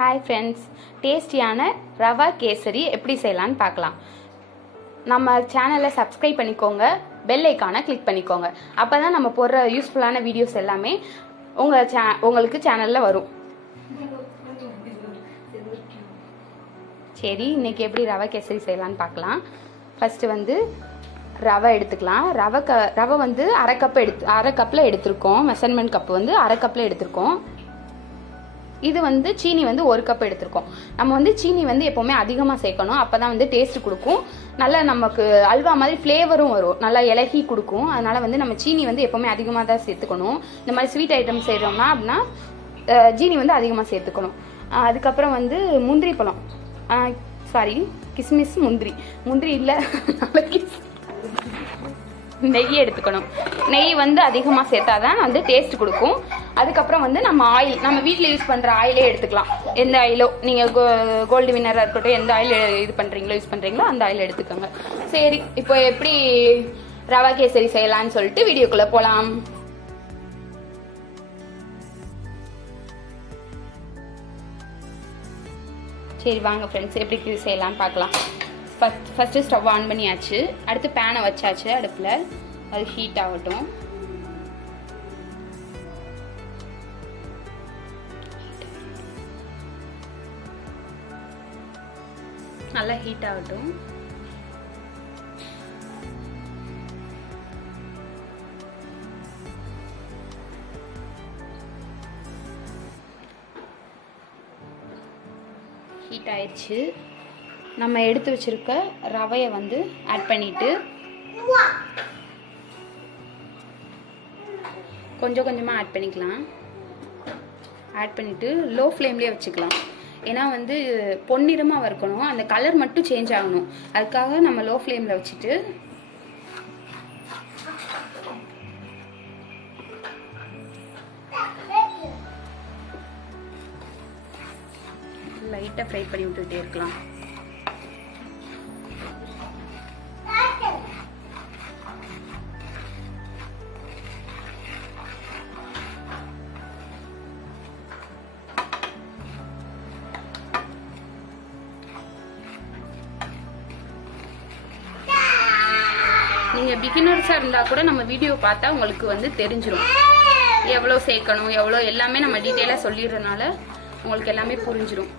Hi friends, டேஸ்டியான ரவா கேசரி எப்படி செய்யலான்னு பார்க்கலாம். நம்ம சேனலை சப்ஸ்கிரைப் பண்ணிக்கோங்க, பெல் ஐக்கானை கிளிக் பண்ணிக்கோங்க. அப்போ தான் நம்ம போடுற யூஸ்ஃபுல்லான வீடியோஸ் எல்லாமே உங்களுக்கு சேனலில் வரும். சரி, இன்றைக்கி எப்படி ரவா கேசரி செய்யலான்னு பார்க்கலாம். ஃபஸ்ட்டு ரவை எடுத்துக்கலாம். ரவை அரை கப்பில் எடுத்திருக்கோம். மெஷர்மெண்ட் கப்பு அரை கப்பில் எடுத்திருக்கோம். இது சீனி 1 கப் எடுத்திருக்கோம். நம்ம சீனி எப்போவுமே அதிகமாக சேர்க்கணும். அப்போ தான் டேஸ்ட் கொடுக்கும். நல்லா நமக்கு அல்வா மாதிரி ஃப்ளேவரும் வரும். நல்லா இலகி கொடுக்கும். அதனால் நம்ம சீனி எப்போவுமே அதிகமாக தான் சேர்த்துக்கணும். இந்த மாதிரி ஸ்வீட் ஐட்டம் செய்கிறோம்னா அப்படின்னா சீனி அதிகமாக சேர்த்துக்கணும். அதுக்கப்புறம் முந்திரி பழம், கிஸ்மிஸ், முந்திரி இல்லை, நெய் எடுத்துக்கணும். நெய் அதிகமாக சேர்த்தாதான் டேஸ்ட் கொடுக்கும். அதுக்கப்புறம் நம்ம ஆயில், நம்ம வீட்டில் யூஸ் பண்ணுற ஆயிலே எடுத்துக்கலாம். எந்த ஆயிலோ, நீங்கள் கோல்டு வின்னராக இருக்கட்டும், எந்த ஆயில் யூஸ் பண்ணுறீங்களோ அந்த ஆயில் எடுத்துக்கோங்க. சரி, இப்போ எப்படி ரவா கேசரி செய்யலான்னு சொல்லிட்டு வீடியோக்குள்ளே போகலாம். சரி வாங்க ஃப்ரெண்ட்ஸ், எப்படி செய்யலான்னு பார்க்கலாம். ஃபஸ்ட்டு ஸ்டவ் ஆன் பண்ணியாச்சு. அடுத்து பேனை வச்சாச்சு அடுப்பில். அது ஹீட் ஆகட்டும். நல்லா ஹீட் ஆகட்டும். ஹீட் ஆயிடுச்சு. நம்ம எடுத்து வச்சிருக்க ரவையை ஆட் பண்ணிட்டு கொஞ்சம் கொஞ்சமாக ஆட் பண்ணிக்கலாம். ஆட் பண்ணிட்டு லோ ஃப்ளேம்லேயே வச்சுக்கலாம். ஏன்னா பொன்னிறமாக வறுக்கணும், அந்த கலர் மட்டும் சேஞ்ச் ஆகணும். அதுக்காக நம்ம லோ ஃப்ளேமில் வச்சுட்டு லைட்டாக ஃப்ரை பண்ணி விட்டுக்கிட்டே இருக்கலாம். நீங்கள் பிகினர்ஸாக இருந்தால் கூட நம்ம வீடியோ பார்த்தா உங்களுக்கு தெரிஞ்சிடும். எவ்வளோ சேர்க்கணும், எவ்வளோ எல்லாமே நம்ம டீட்டெயிலாக சொல்லிடுறதுனால உங்களுக்கு எல்லாமே புரிஞ்சிடும்.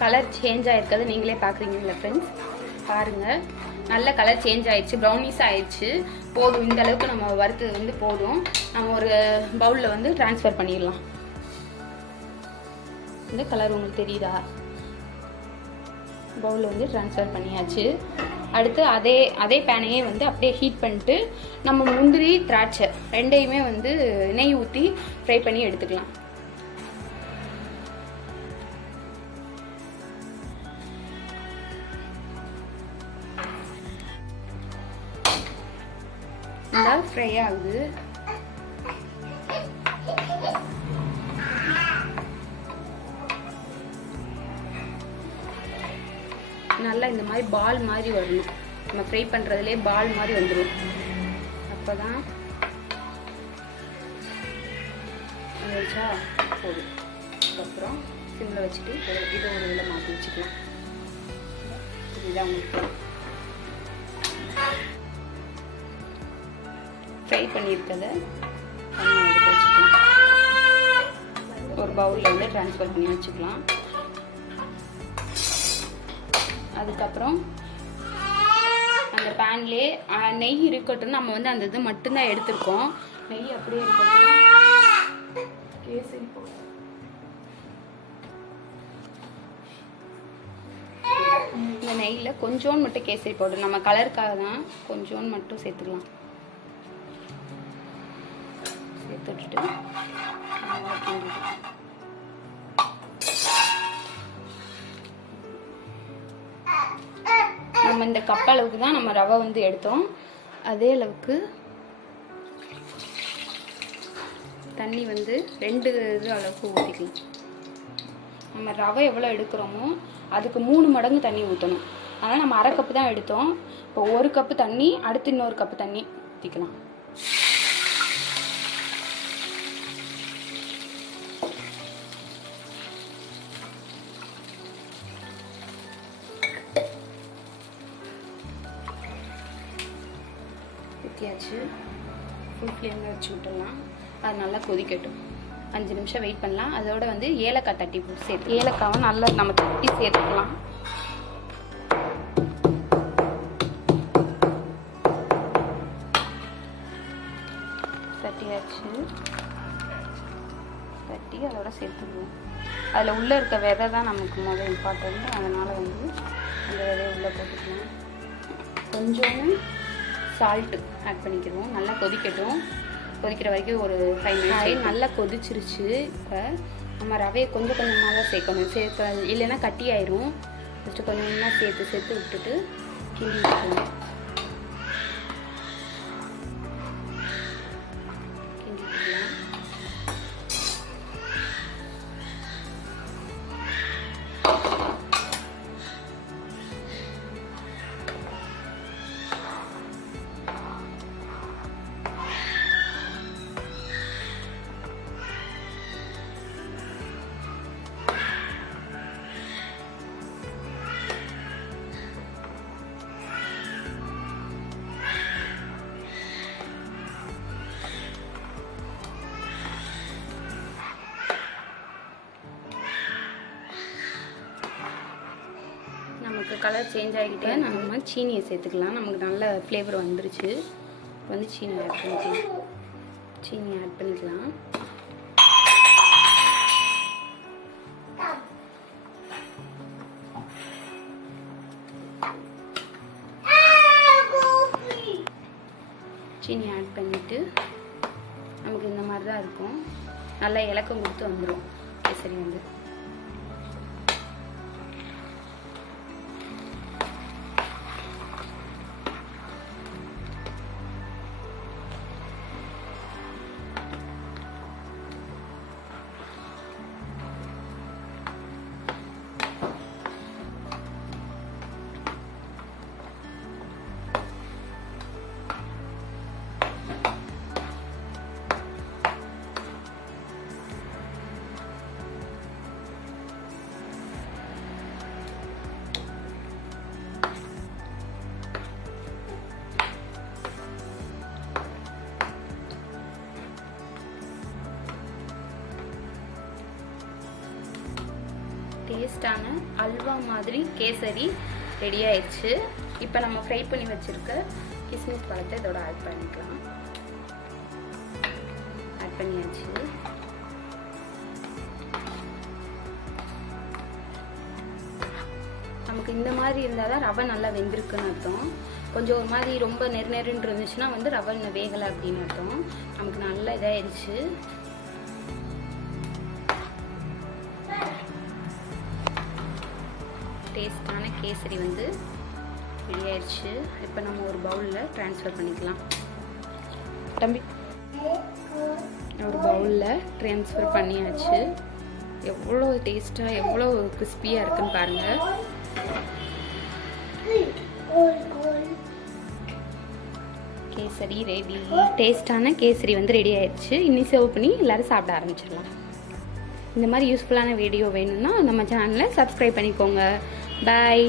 கலர் சேஞ்ச் ஆகிருக்கிறது நீங்களே பார்க்குறீங்களா ஃப்ரெண்ட்ஸ்? பாருங்கள், நல்ல கலர் சேஞ்ச் ஆயிடுச்சு, ப்ரௌனிஸ் ஆயிடுச்சு. போதும், இந்த அளவுக்கு நம்ம வறுத்தது போதும். நம்ம ஒரு பவுலில் ட்ரான்ஸ்ஃபர் பண்ணிடலாம். இந்த கலர் உங்களுக்கு தெரியுதா? பவுலில் ட்ரான்ஸ்ஃபர் பண்ணியாச்சு. அடுத்து அதே பேனையே அப்படியே ஹீட் பண்ணிட்டு நம்ம முந்திரி, திராட்சை ரெண்டையுமே நெய் ஊற்றி ஃப்ரை பண்ணி எடுத்துக்கலாம். நல்லா ஃப்ரை ஆகுது. நல்லா இந்த மாதிரி பால் மாதிரி வரணும். நம்ம ஃப்ரை பண்ணுறதுலேயே பால் மாதிரி வந்துடும். அப்போ தான் வச்சா போதும். அதுக்கப்புறம் சிம்மில் வச்சுட்டு இதை ஒரு இதில் மாற்றி வச்சுக்கலாம். இதுதான் உங்களுக்கு ஃப்ரை பண்ணியிருக்கதை தனியாக எடுத்து வச்சுக்கலாம். ஒரு பவுலில் ட்ரான்ஸ்ஃபர் பண்ணி வச்சுக்கலாம். அதுக்கப்புறம் அந்த பேன்லேயே நெய் இருக்கட்டும். நம்ம அந்த இது மட்டும்தான் எடுத்துருக்கோம். நெய் அப்படியே இருக்கட்டும். கேசரி இந்த நெய்யில் கொஞ்சோன்னு மட்டும் கேசரி பவுடர், நம்ம கலருக்காக தான் கொஞ்சோன்னு மட்டும் சேர்த்துக்கலாம். சேர்த்துட்டு நம்ம இந்த கப் அளவுக்கு தான் நம்ம ரவை வந்து எடுத்தோம். அதே அளவுக்கு தண்ணி வந்து 2 இது அளவுக்கு ஊற்றிக்கலாம். நம்ம ரவை எவ்வளோ எடுக்கிறோமோ அதுக்கு 3 மடங்கு தண்ணி ஊற்றணும். அதனால் நம்ம அரை கப்பு தான் எடுத்தோம். இப்போ 1 கப்பு தண்ணி, அடுத்து இன்னொரு கப்பு தண்ணி ஊற்றிக்கலாம். ஊற்றியாச்சு. ஃபுல் ஃப்ளேமில் வச்சு விட்டுடலாம். அது நல்லா கொதிக்கட்டும். 5 நிமிஷம் வெயிட் பண்ணலாம். அதோட வந்து ஏலக்காய் தட்டி சேர்த்து, ஏலக்காவை நல்லா நம்ம தட்டி சேர்த்துக்கலாம். தட்டியாச்சு. தட்டி அதோட சேர்த்துக்குவோம். அதில் உள்ளே இருக்க விதை தான் நமக்கு முதல் இம்பார்ட்டன்ட். அதனால் வந்து அந்த விதையை உள்ளே போட்டுக்கலாம். கொஞ்சம் சால்ட்டு ஆட் பண்ணிக்கிடுவோம். நல்லா கொதிக்கட்டும். கொதிக்கிற வரைக்கும் ஒரு 5 மினிட்ஸ். நல்லா கொதிச்சிருச்சு. இப்போ நம்ம ரவையை கொஞ்சம் கொஞ்சமாக தான் சேர்க்கணும். இல்லைன்னா கட்டி ஆயிரும். ஃபஸ்ட்டு கொஞ்சம் கொஞ்சமாக சேர்த்து விட்டுட்டு கிண்டி விட்டுருவோம். கிண்டி விட்டுலாம். நமக்கு கலர் சேஞ்ச் ஆகிக்கிட்டே நம்ம சீனியை சேர்த்துக்கலாம். நமக்கு நல்ல ஃப்ளேவர் வந்துருச்சு. வந்து சீனி ஆட் பண்ணிக்கலாம். சீனி ஆட் பண்ணிக்கலாம். சீனி ஆட் பண்ணிவிட்டு நமக்கு இந்த மாதிரி தான் இருக்கும். நல்லா இலக்கம் கொடுத்து வந்துடும் கேசரி வந்து. டேஸ்டான அல்வா மாதிரி கேசரி ரெடி ஆயிடுச்சு. இப்போ நம்ம ஃப்ரை பண்ணி வச்சிருக்க கிஸ்மிஸ் பழத்தை இதோட ஆட் பண்ணிக்கலாம். ஆட் பண்ணியாச்சு. நமக்கு இந்த மாதிரி இருந்தால் தான் ரவை நல்லா வெந்திருக்குன்னு அர்த்தம். கொஞ்சம் ஒரு மாதிரி ரொம்ப நெருன்னு இருந்துச்சுன்னா வந்து ரவை இன்னும் வேகலை அப்படின்னு அர்த்தம். நமக்கு நல்லா இதாகிடுச்சு. டேஸ்டான கேசரி வந்து ரெடி ஆயிடுச்சு. இப்போ நம்ம ஒரு பவுலில் ட்ரான்ஸ்ஃபர் பண்ணிக்கலாம். தம்பி ஒரு பவுலில் ட்ரான்ஸ்ஃபர் பண்ணியாச்சு. எவ்வளோ டேஸ்ட்டாக எவ்வளோ கிறிஸ்பியாக இருக்குன்னு பாருங்கள். கேசரி ரெடி. டேஸ்டான கேசரி வந்து ரெடி ஆயிடுச்சு. இன்னும் சர்வ் பண்ணி எல்லோரும் சாப்பிட ஆரம்பிச்சிடலாம். இந்த மாதிரி யூஸ்ஃபுல்லான வீடியோ வேணும்னா நம்ம சேனலை சப்ஸ்கிரைப் பண்ணிக்கோங்க. பாய்.